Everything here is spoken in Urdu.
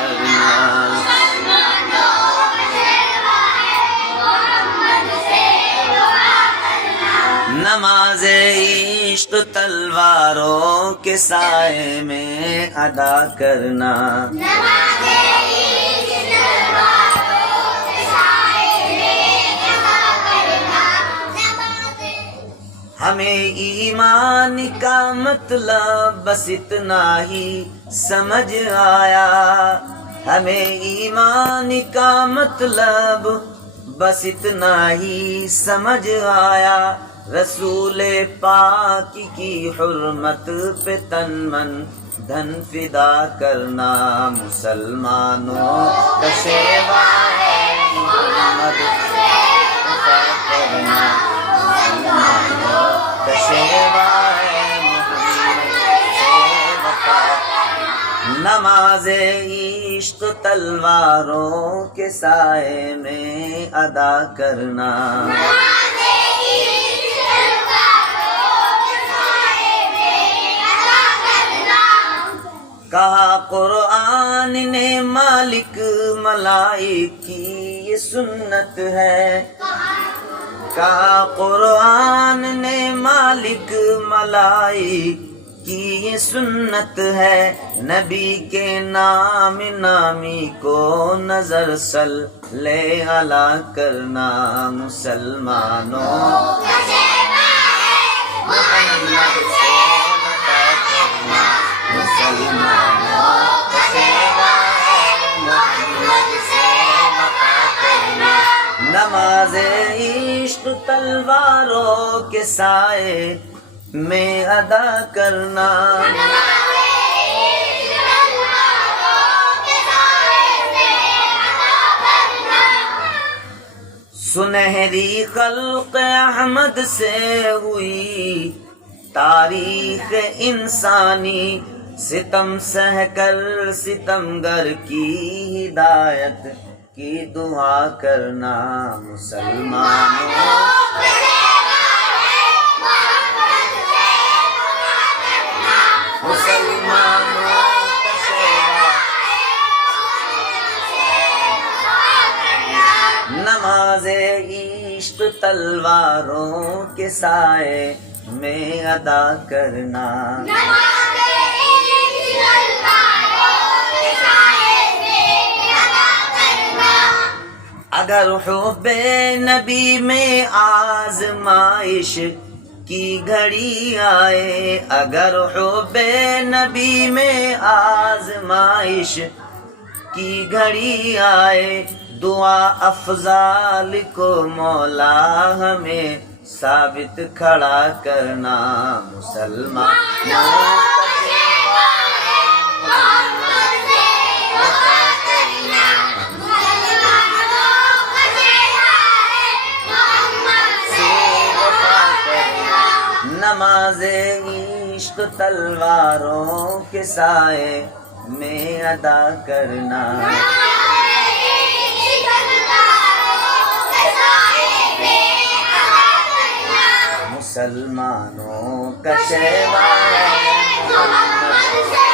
کرنا، نماز عشق تلواروں کے سائے میں ادا کرنا، ہمیں ایمان کا مطلب بس اتنا ہی سمجھ آیا، ہمیں ایمان کا مطلب بس اتنا ہی سمجھ آیا، رسول پاک کی حرمت پہ تن من دھن فدا کرنا، مسلمانوں کا شیوا ہے محمد وفا کرنا، مسلمانوں کا شیوا ہے محمد سے وفا، نماز عشق تلواروں کے سائے میں ادا کرنا، کہا قرآن نے مالک ملائک کی یہ سنت ہے، کہا قرآن نے مالک ملائک کی یہ سنت ہے، نبی کے نام نامی کو نظر صلی علیہ کرنا، مسلمانوں محمد سے وفا کرنا، مسلمانوں کا شیوا ہے محمد سے وفا کرنا، نماز عشق تلواروں کے سائے میں ادا کرنا، سنہری خلق احمد سے ہوئی تاریخ انسانی، ستم سہ کر ستمگر کی ہدایت کی دعا کرنا، مسلمانوں مسلمانوں کا شیوا، نماز عشق تلواروں کے سائے میں ادا کرنا، اگر حب نبی میں آزمائش کی گھڑی آئے، اگر حب نبی میں آزمائش کی گھڑی آئے، دعا افضال کو مولا ہمیں ثابت کھڑا کرنا، مسلمانوں نماز عشق تلواروں کے سائے میں ادا کرنا، مسلمانوں کا شیوا ہے محمد